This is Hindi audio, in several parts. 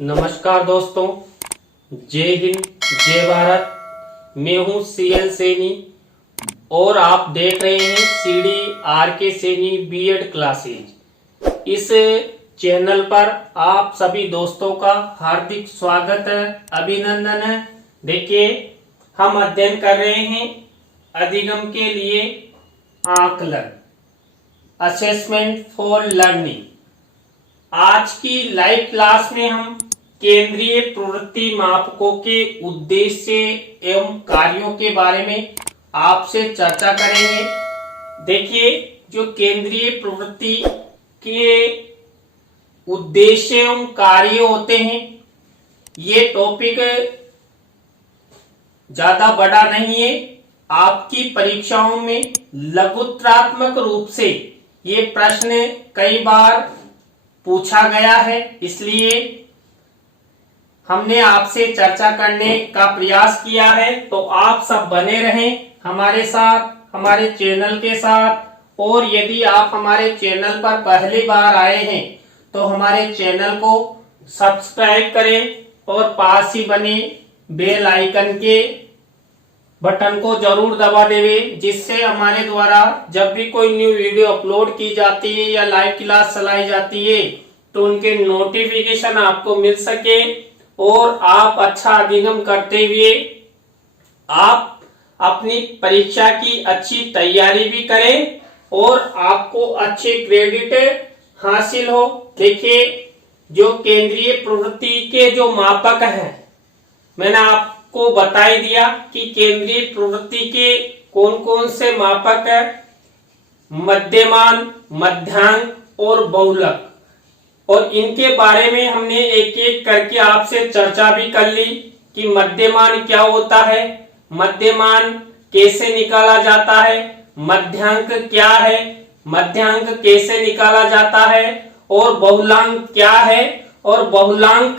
नमस्कार दोस्तों, जय हिंद जय भारत। मैं हूं CL सैनी और आप देख रहे हैं CD RK Saini BEd classes. इस चैनल पर आप सभी दोस्तों का हार्दिक स्वागत है, अभिनंदन है। देखिए, हम अध्ययन कर रहे हैं अधिगम के लिए आकलन, असेसमेंट फॉर लर्निंग। आज की लाइव क्लास में हम केंद्रीय प्रवृत्ति मापकों के उद्देश्य एवं कार्यों के बारे में आपसे चर्चा करेंगे। देखिए, जो केंद्रीय प्रवृत्ति के उद्देश्य एवं कार्य होते हैं, ये टॉपिक ज्यादा बड़ा नहीं है। आपकी परीक्षाओं में लघुत्रात्मक रूप से ये प्रश्न कई बार पूछा गया है, इसलिए हमने आपसे चर्चा करने का प्रयास किया है। तो आप सब बने रहें हमारे साथ, हमारे चैनल के साथ। और यदि आप हमारे चैनल पर पहली बार आए हैं तो हमारे चैनल को सब्सक्राइब करें और पास ही बने बेल आइकन के बटन को जरूर दबा देवें, जिससे हमारे द्वारा जब भी कोई न्यू वीडियो अपलोड की जाती है या लाइव क्लास चलाई जाती है तो उनके नोटिफिकेशन आपको मिल सके और आप अच्छा अधिगम करते हुए आप अपनी परीक्षा की अच्छी तैयारी भी करें और आपको अच्छे क्रेडिट हासिल हो। देखिए, जो केंद्रीय प्रवृत्ति के जो मापक हैं, मैंने आपको बता ही दिया कि केंद्रीय प्रवृत्ति के कौन कौन से मापक है। मध्यमान, मध्यांक और बहुलक। और इनके बारे में हमने एक एक करके आपसे चर्चा भी कर ली कि मध्यमान क्या होता है, मध्यमान कैसे निकाला जाता है, मध्यांक क्या है, मध्यांक कैसे निकाला जाता है, और बहुलांक क्या है और बहुलांक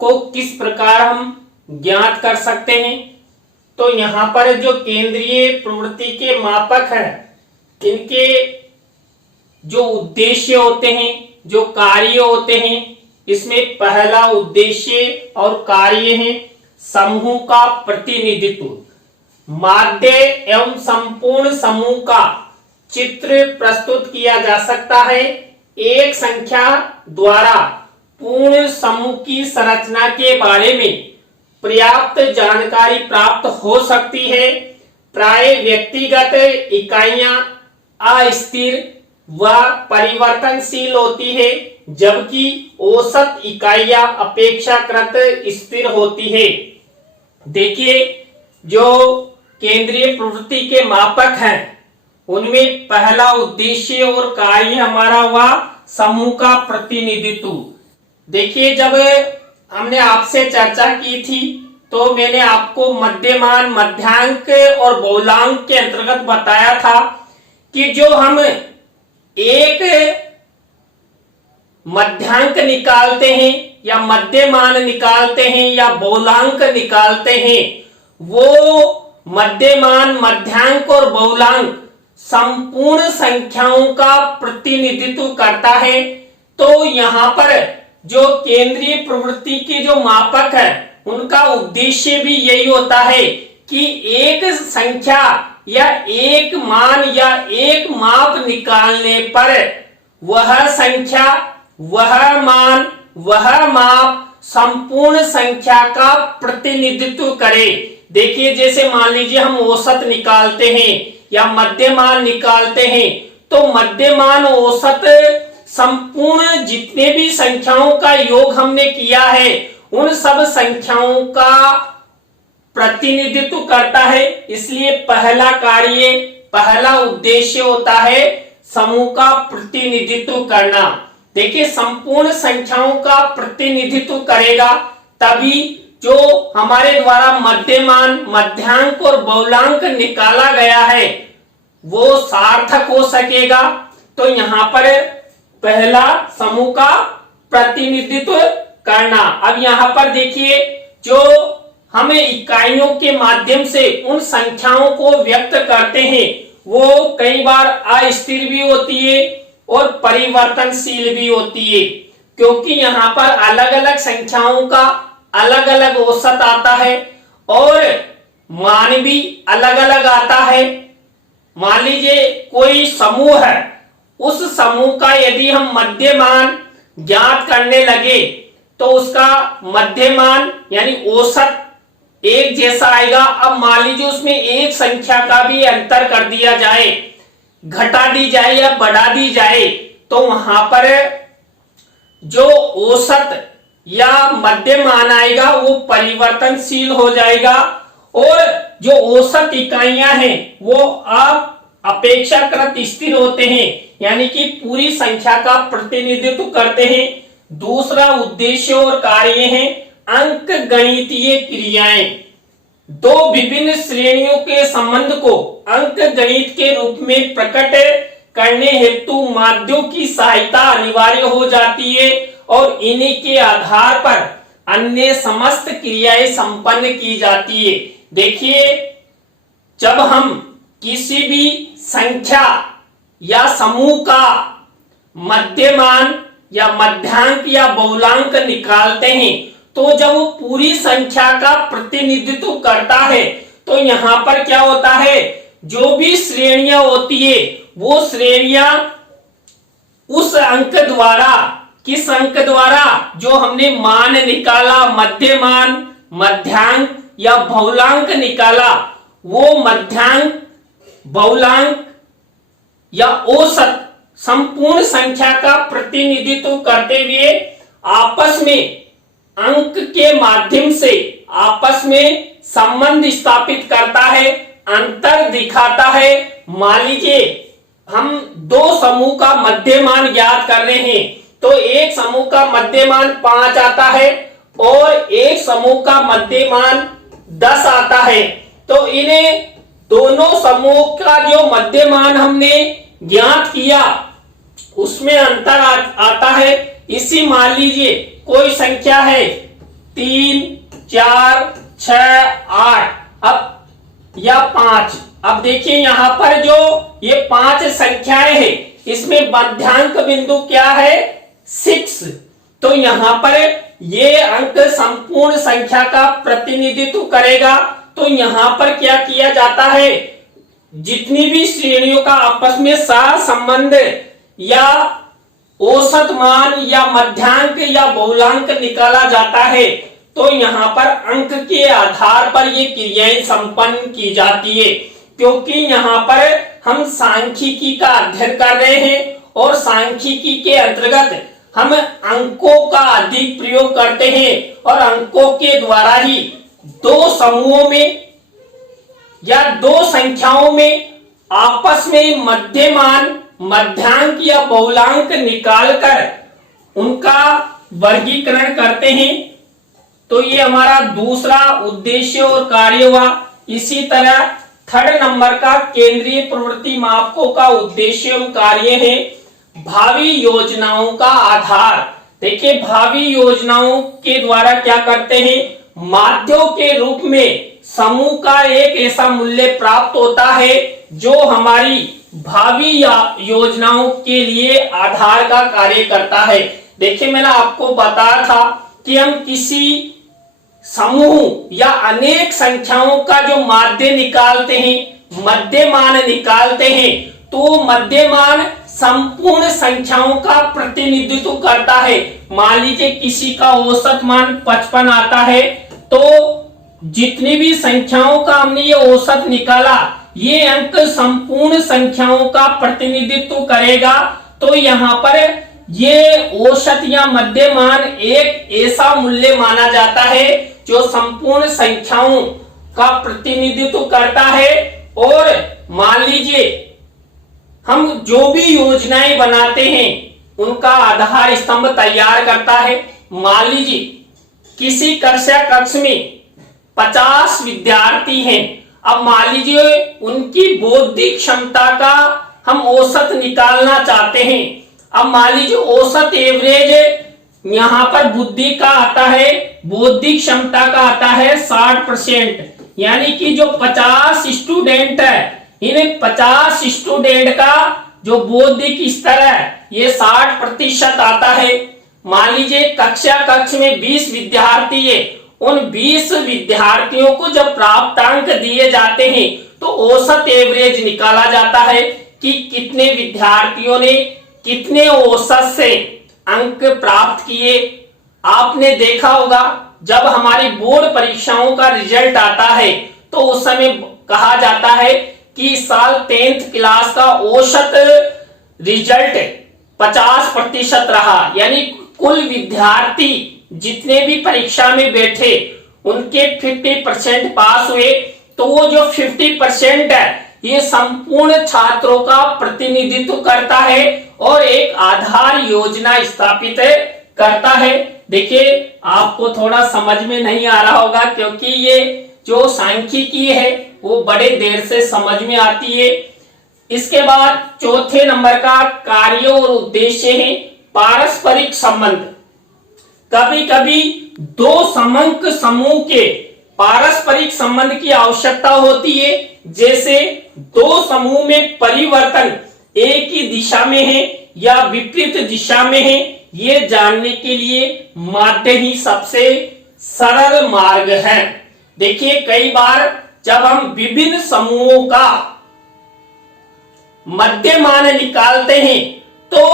को किस प्रकार हम ज्ञात कर सकते हैं। तो यहाँ पर जो केंद्रीय प्रवृत्ति के मापक हैं, इनके जो उद्देश्य होते हैं, जो कार्य होते हैं, इसमें पहला उद्देश्य और कार्य है समूह का प्रतिनिधित्व। माध्य एवं संपूर्ण समूह का चित्र प्रस्तुत किया जा सकता है। एक संख्या द्वारा पूर्ण समूह की संरचना के बारे में पर्याप्त जानकारी प्राप्त हो सकती है। प्राय व्यक्तिगत इकाइयां अस्थिर व परिवर्तनशील होती है, जबकि औसत इकाइयां अपेक्षाकृत स्थिर होती है। देखिए, जो केंद्रीय प्रवृत्ति के मापक हैं, उनमें पहला उद्देश्य और कार्य हमारा हुआ समूह का प्रतिनिधित्व। देखिए, जब हमने आपसे चर्चा की थी तो मैंने आपको मध्यमान, मध्यांक और बहुलांक के अंतर्गत बताया था कि जो हम एक मध्यांक निकालते हैं या मध्यमान निकालते हैं या बहुलांक निकालते हैं, वो मध्यमान, मध्यांक और बहुलांक संपूर्ण संख्याओं का प्रतिनिधित्व करता है। तो यहाँ पर जो केंद्रीय प्रवृत्ति के जो मापक है, उनका उद्देश्य भी यही होता है कि एक संख्या या एक मान या एक माप निकालने पर वह संख्या, वह मान, वह माप संपूर्ण संख्या का प्रतिनिधित्व करे। देखिए, जैसे मान लीजिए हम औसत निकालते हैं या मध्यमान निकालते हैं, तो मध्यमान, औसत संपूर्ण जितने भी संख्याओं का योग हमने किया है, उन सब संख्याओं का प्रतिनिधित्व करता है। इसलिए पहला कार्य, पहला उद्देश्य होता है समूह का प्रतिनिधित्व करना। देखिए, संपूर्ण संख्याओं का प्रतिनिधित्व करेगा तभी जो हमारे द्वारा मध्यमान, मध्यांक और बहुलांक निकाला गया है वो सार्थक हो सकेगा। तो यहाँ पर पहला समूह का प्रतिनिधित्व करना। अब यहाँ पर देखिए, जो हमें इकाइयों के माध्यम से उन संख्याओं को व्यक्त करते हैं, वो कई बार अस्थिर भी होती है और परिवर्तनशील भी होती है। क्योंकि यहाँ पर अलग अलग संख्याओं का अलग अलग औसत आता है और मान भी अलग अलग आता है। मान लीजिए कोई समूह है, उस समूह का यदि हम मध्यमान ज्ञात करने लगे तो उसका मध्यमान यानी औसत एक जैसा आएगा। अब मान लीजिए उसमें एक संख्या का भी अंतर कर दिया जाए, घटा दी जाए या बढ़ा दी जाए, तो वहां पर जो औसत या मध्यमान आएगा वो परिवर्तनशील हो जाएगा और जो औसत इकाइयां हैं वो अब अपेक्षाकृत स्थिर होते हैं, यानी कि पूरी संख्या का प्रतिनिधित्व करते हैं। दूसरा उद्देश्य और कार्य है अंक गणितीय क्रियाएं। दो विभिन्न श्रेणियों के संबंध को अंक गणित के रूप में प्रकट करने हेतु माध्यों की सहायता अनिवार्य हो जाती है और इन्हीं के आधार पर अन्य समस्त क्रियाएं संपन्न की जाती है। देखिए, जब हम किसी भी संख्या या समूह का मध्यमान या मध्यांक या बहुलांक निकालते हैं तो जब वो पूरी संख्या का प्रतिनिधित्व करता है तो यहाँ पर क्या होता है, जो भी श्रेणियां होती है वो श्रेणियां उस अंक द्वारा, किस अंक द्वारा, जो हमने मान निकाला, मध्यमान, मध्यांक या बहुलांक निकाला, वो मध्यांक, बहुलांक या औसत संपूर्ण संख्या का प्रतिनिधित्व करते हुए आपस में अंक के माध्यम से आपस में संबंध स्थापित करता है, अंतर दिखाता है। मान लीजिए हम दो समूह का मध्यमान ज्ञात कर रहे हैं तो एक समूह का मध्यमान 5 आता है और एक समूह का मध्यमान 10 आता है। तो इन्हें दोनों समूह का जो मध्यमान हमने ज्ञात किया उसमें अंतर आता है। इसी मान लीजिए कोई संख्या है 3, 4, 6, 8 अब या 5। अब देखिए यहाँ पर जो ये 5 संख्याएं हैं इसमें मध्यांक बिंदु क्या है, 6। तो यहाँ पर ये अंक संपूर्ण संख्या का प्रतिनिधित्व करेगा। तो यहाँ पर क्या किया जाता है, जितनी भी श्रेणियों का आपस में सह संबंध या औसत मान या मध्यांक या बहुलांक निकाला जाता है तो यहाँ पर अंक के आधार पर ये क्रियाएं संपन्न की जाती है। क्योंकि यहाँ पर हम सांख्यिकी का अध्ययन कर रहे हैं और सांख्यिकी के अंतर्गत हम अंकों का अधिक प्रयोग करते हैं और अंकों के द्वारा ही दो समूहों में या दो संख्याओं में आपस में मध्यमान, मध्यांक या बहुलांक निकालकर उनका वर्गीकरण करते हैं। तो ये हमारा दूसरा उद्देश्य और कार्य हुआ। इसी तरह थर्ड नंबर का केंद्रीय प्रवृत्ति मापकों का उद्देश्य और कार्य है भावी योजनाओं का आधार। देखिए, भावी योजनाओं के द्वारा क्या करते हैं, माध्यों के रूप में समूह का एक ऐसा मूल्य प्राप्त होता है जो हमारी भावी योजनाओं के लिए आधार का कार्य करता है। देखिए, मैंने आपको बताया था कि हम किसी समूह या अनेक संख्याओं का जो माध्य निकालते हैं, मध्यमान निकालते हैं, तो मध्यमान संपूर्ण संख्याओं का प्रतिनिधित्व करता है। मान लीजिए किसी का औसत मान 55 आता है तो जितनी भी संख्याओं का हमने ये औसत निकाला ये अंक संपूर्ण संख्याओं का प्रतिनिधित्व करेगा। तो यहाँ पर ये औसत या मध्यमान एक ऐसा मूल्य माना जाता है जो संपूर्ण संख्याओं का प्रतिनिधित्व करता है। और मान लीजिए हम जो भी योजनाएं बनाते हैं उनका आधार स्तंभ तैयार करता है। मान लीजिए किसी कक्षा कक्ष में 50 विद्यार्थी हैं। अब मान लीजिए उनकी बौद्धिक क्षमता का हम औसत निकालना चाहते हैं। अब मान लीजिए औसत एवरेज यहाँ पर बुद्धि का आता है, बौद्धिक क्षमता का आता है 60%, यानी कि जो 50 स्टूडेंट है इन्हें 50 स्टूडेंट का जो बौद्धिक स्तर है ये 60% आता है। मान लीजिए कक्ष में 20 विद्यार्थी है, उन 20 विद्यार्थियों को जब प्राप्तांक दिए जाते हैं तो औसत एवरेज निकाला जाता है कि कितने विद्यार्थियों ने कितने औसत से अंक प्राप्त किए। आपने देखा होगा जब हमारी बोर्ड परीक्षाओं का रिजल्ट आता है तो उस समय कहा जाता है कि इस साल 10th क्लास का औसत रिजल्ट 50% रहा, यानी कुल विद्यार्थी जितने भी परीक्षा में बैठे उनके 50% पास हुए। तो वो जो 50% है ये संपूर्ण छात्रों का प्रतिनिधित्व करता है और एक आधार योजना स्थापित करता है। देखिए आपको थोड़ा समझ में नहीं आ रहा होगा क्योंकि ये जो सांख्यिकी है वो बड़े देर से समझ में आती है। इसके बाद चौथे नंबर का कार्य और उद्देश्य है पारस्परिक संबंध। कभी कभी दो समंक समूह के पारस्परिक संबंध की आवश्यकता होती है, जैसे दो समूह में परिवर्तन एक ही दिशा में है या विपरीत दिशा में है, ये जानने के लिए माध्य ही सबसे सरल मार्ग है। देखिए कई बार जब हम विभिन्न समूहों का मध्यमान निकालते हैं तो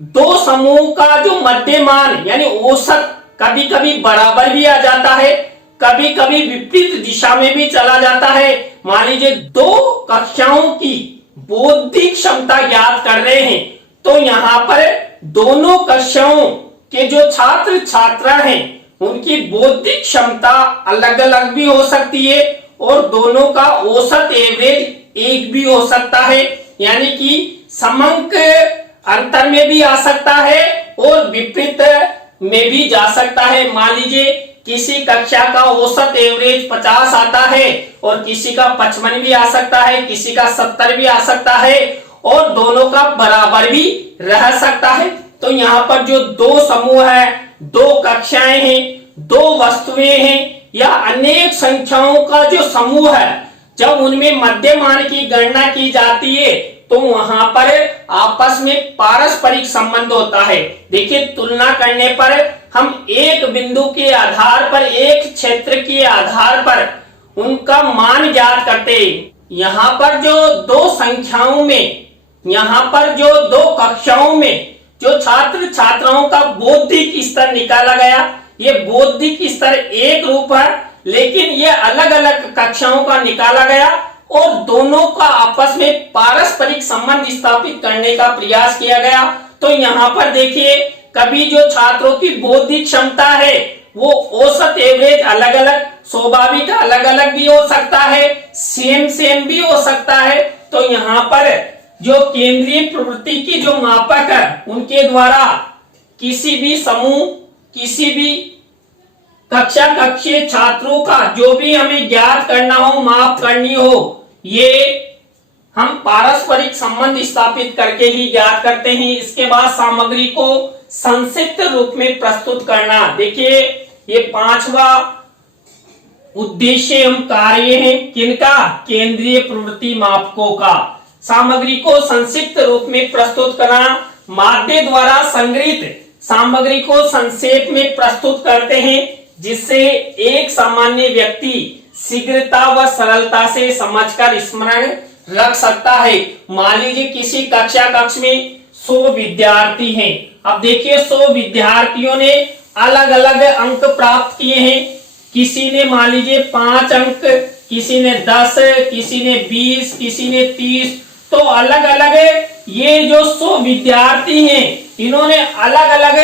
दो समूह का जो मध्यमान यानी औसत कभी कभी बराबर भी आ जाता है, कभी कभी विपरीत दिशा में भी चला जाता है। मान लीजिए दो कक्षाओं की बौद्धिक क्षमता ज्ञात कर रहे हैं तो यहाँ पर दोनों कक्षाओं के जो छात्र छात्रा हैं उनकी बौद्धिक क्षमता अलग अलग भी हो सकती है और दोनों का औसत एवरेज एक भी हो सकता है, यानी कि समंक अंतर में भी आ सकता है और विपरीत में भी जा सकता है। मान लीजिए किसी कक्षा का औसत एवरेज 50 आता है और किसी का 55 भी आ सकता है, किसी का 70 भी आ सकता है और दोनों का बराबर भी रह सकता है। तो यहाँ पर जो दो समूह है, दो कक्षाएं हैं, दो वस्तुएं हैं या अनेक संख्याओं का जो समूह है, जब उनमें मध्यमान की गणना की जाती है तो वहां पर आपस में पारस्परिक संबंध होता है। देखिए तुलना करने पर हम एक बिंदु के आधार पर, एक क्षेत्र के आधार पर उनका मान ज्ञात करते हैं। यहाँ पर जो दो संख्याओं में, यहाँ पर जो दो कक्षाओं में जो छात्र छात्राओं का बौद्धिक स्तर निकाला गया, ये बौद्धिक स्तर एक रूप है लेकिन ये अलग अलग कक्षाओं का निकाला गया और दोनों का आपस में पारस्परिक संबंध स्थापित करने का प्रयास किया गया। तो यहाँ पर देखिए कभी जो छात्रों की बौद्धिक क्षमता है वो औसत एवरेज अलग अलग, स्वाभाविक अलग अलग भी हो सकता है, सेम भी हो सकता है। तो यहाँ पर जो केंद्रीय प्रवृत्ति की जो मापक है उनके द्वारा किसी भी समूह, किसी भी कक्षा कक्षीय छात्रों का जो भी हमें ज्ञात करना हो, माप करनी हो, ये हम पारस्परिक संबंध स्थापित करके ही ज्ञात करते हैं। इसके बाद सामग्री को संक्षिप्त रूप में प्रस्तुत करना। देखिए ये पांचवा उद्देश्य एवं कार्य है किनका? केंद्रीय प्रवृत्ति मापकों का। सामग्री को संक्षिप्त रूप में प्रस्तुत करना, माध्य द्वारा संग्रहित सामग्री को संक्षेप में प्रस्तुत करते हैं जिससे एक सामान्य व्यक्ति शीघ्रता व सरलता से समझकर स्मरण रख सकता है। मान लीजिए किसी कक्षा कक्ष में 100 विद्यार्थी हैं। अब देखिए 100 विद्यार्थियों ने अलग अलग अंक प्राप्त किए हैं। किसी ने मान लीजिए 5 अंक, किसी ने 10, किसी ने 20, किसी ने 30। तो अलग अलग ये जो 100 विद्यार्थी हैं इन्होंने अलग अलग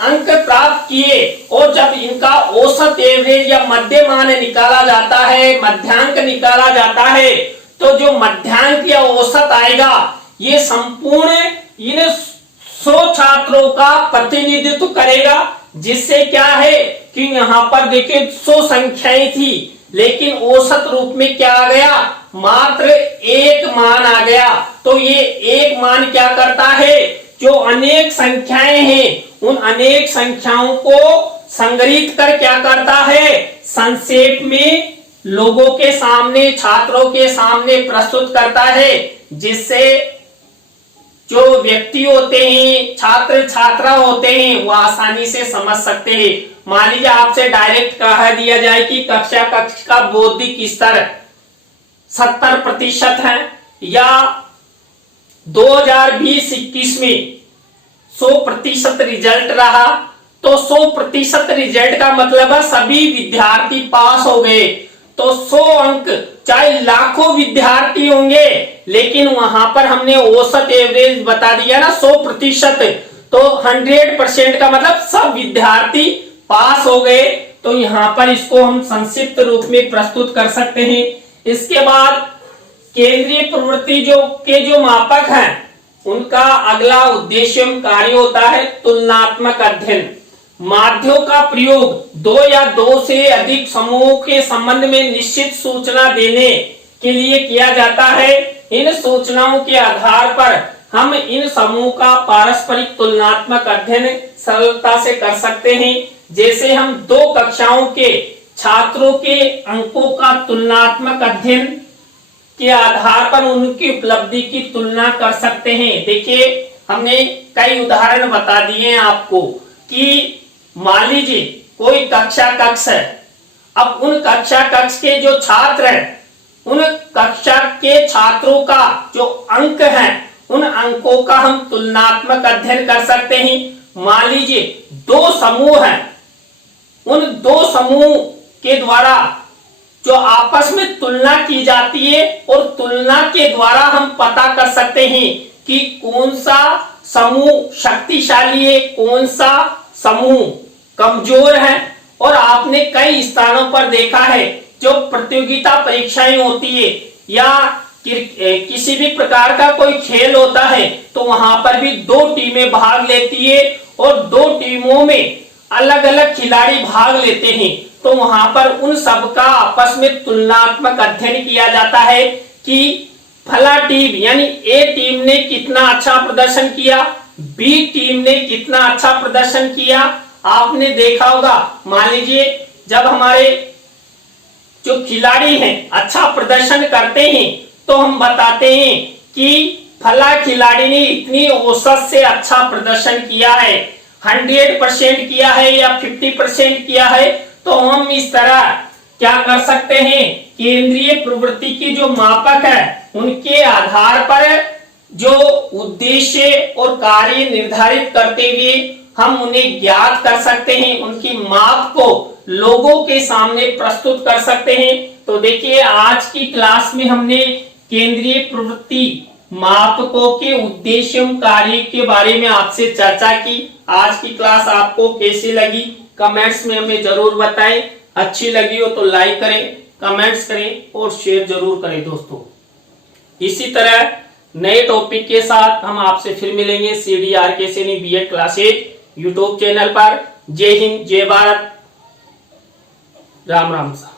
अंक प्राप्त किए और जब इनका औसत एवरेज या मध्यमान निकाला जाता है, मध्यांक निकाला जाता है, तो जो मध्यांक या औसत आएगा ये संपूर्ण इन 100 छात्रों का प्रतिनिधित्व करेगा। जिससे क्या है कि यहाँ पर देखिए 100 संख्याएं थी लेकिन औसत रूप में क्या आ गया? मात्र एक मान आ गया। तो ये एक मान क्या करता है? जो अनेक संख्याएं हैं उन अनेक संख्याओं को संग्रहित कर क्या करता है? संक्षेप में लोगों के सामने, छात्रों के सामने प्रस्तुत करता है, जिससे जो व्यक्ति होते हैं, छात्र छात्रा होते हैं, वो आसानी से समझ सकते हैं। मान लीजिए आपसे डायरेक्ट कहा दिया जाए कि कक्षा कक्ष का बौद्धिक स्तर 70% है या 2020-21 में 100% रिजल्ट रहा, तो 100% रिजल्ट का मतलब है सभी विद्यार्थी पास हो गए। तो 100 अंक चाहे लाखों विद्यार्थी होंगे, लेकिन वहां पर हमने औसत एवरेज बता दिया ना 100%, तो 100% का मतलब सब विद्यार्थी पास हो गए। तो यहाँ पर इसको हम संक्षिप्त रूप में प्रस्तुत कर सकते हैं। इसके बाद केंद्रीय प्रवृत्ति जो मापक हैं, उनका अगला उद्देश्य कार्य होता है तुलनात्मक अध्ययन। माध्यों का प्रयोग दो या दो से अधिक समूहों के संबंध में निश्चित सूचना देने के लिए किया जाता है। इन सूचनाओं के आधार पर हम इन समूह का पारस्परिक तुलनात्मक अध्ययन सरलता से कर सकते हैं। जैसे हम दो कक्षाओं के छात्रों के अंकों का तुलनात्मक अध्ययन के आधार पर उनकी उपलब्धि की तुलना कर सकते हैं। देखिए हमने कई उदाहरण बता दिए हैं आपको कि मान लीजिए कोई कक्षा कक्ष है, अब उन कक्षा कक्ष के जो छात्र हैं, उन कक्षा के छात्रों का जो अंक है, उन अंकों का हम तुलनात्मक अध्ययन कर सकते हैं। मान लीजिए दो समूह हैं, उन दो समूह के द्वारा जो आपस में तुलना की जाती है और तुलना के द्वारा हम पता कर सकते हैं कि कौन सा समूह शक्तिशाली है, कौन सा समूह कमजोर है। और आपने कई स्थानों पर देखा है जो प्रतियोगिता परीक्षाएं होती है या किसी भी प्रकार का कोई खेल होता है, तो वहां पर भी दो टीमें भाग लेती है और दो टीमों में अलग अलग खिलाड़ी भाग लेते हैं। तो वहां पर उन सब का आपस में तुलनात्मक अध्ययन किया जाता है कि फला टीम यानी ए टीम ने कितना अच्छा प्रदर्शन किया, बी टीम ने कितना अच्छा प्रदर्शन किया। आपने देखा होगा, मान लीजिए जब हमारे जो खिलाड़ी हैं अच्छा प्रदर्शन करते हैं, तो हम बताते हैं कि फला खिलाड़ी ने इतनी औसत से अच्छा प्रदर्शन किया है, 100% किया है या 50% किया है। तो हम इस तरह क्या कर सकते हैं, केंद्रीय प्रवृत्ति की जो मापक है उनके आधार पर जो उद्देश्य और कार्य निर्धारित करते हुए हम उन्हें ज्ञात कर सकते हैं, उनकी माप को लोगों के सामने प्रस्तुत कर सकते हैं। तो देखिए आज की क्लास में हमने केंद्रीय प्रवृत्ति मापकों के उद्देश्य कार्य के बारे में आपसे चर्चा की। आज की क्लास आपको कैसी लगी कमेंट्स में हमें जरूर बताएं। अच्छी लगी हो तो लाइक करें, कमेंट्स करें और शेयर जरूर करें दोस्तों। इसी तरह नए टॉपिक के साथ हम आपसे फिर मिलेंगे CDRK Saini B.Ed classes YouTube channel पर। जय हिंद, जय भारत, राम राम सा।